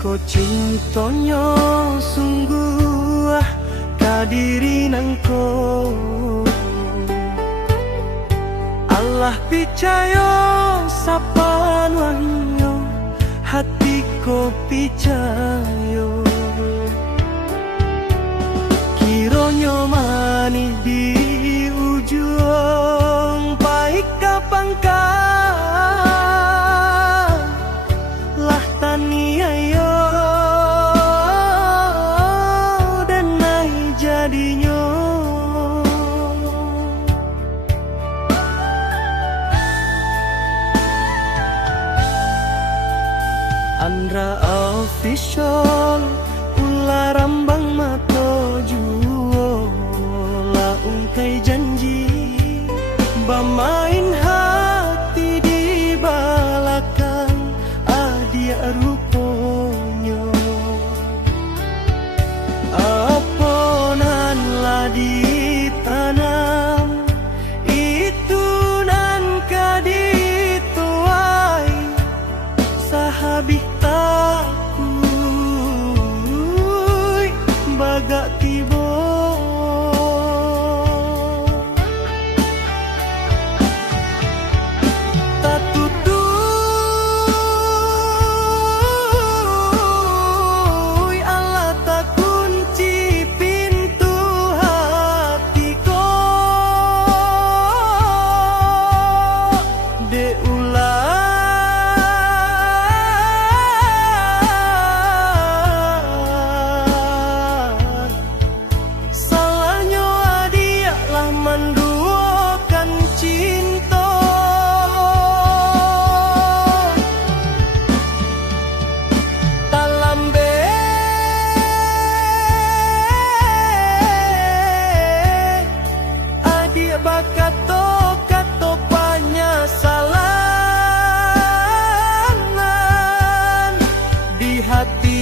Ko cintonyo sungguh kadiri nangko Allah picayo sapan wanyo hatiku picayo kironyo manis di ujung pahit kapangka lah tani ayo dan naik jadinya Andra official ular rambang mato juo la ungkai janji bamain hati di balakan adia ruponyo aponan lah ditanam itu nan kadituai sahabih takui bagak tibo tatutui Allah tak kunci pintu hatiku de ulah menduakan cinta talambe adik bakato kato penyesalan di hati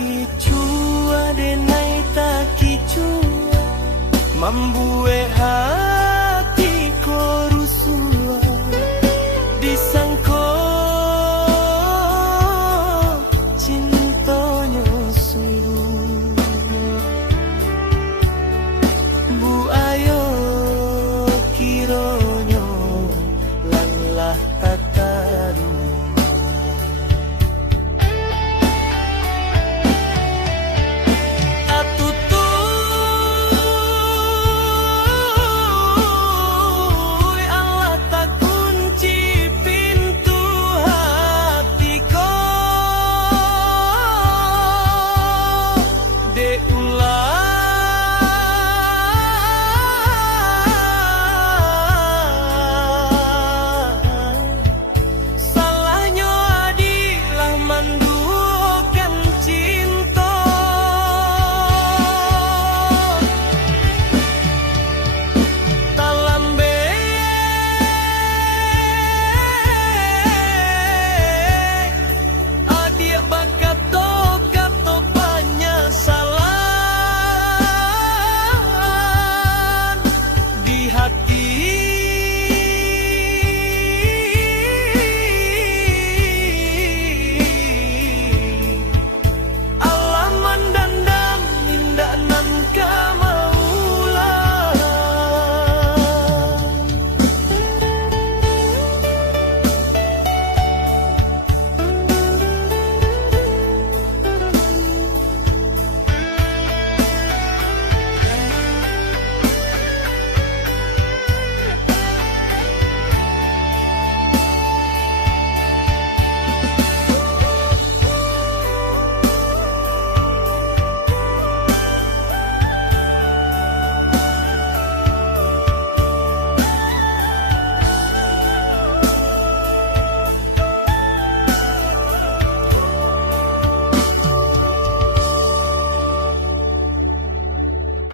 Takicua denai takicua membuat hatiku rusua di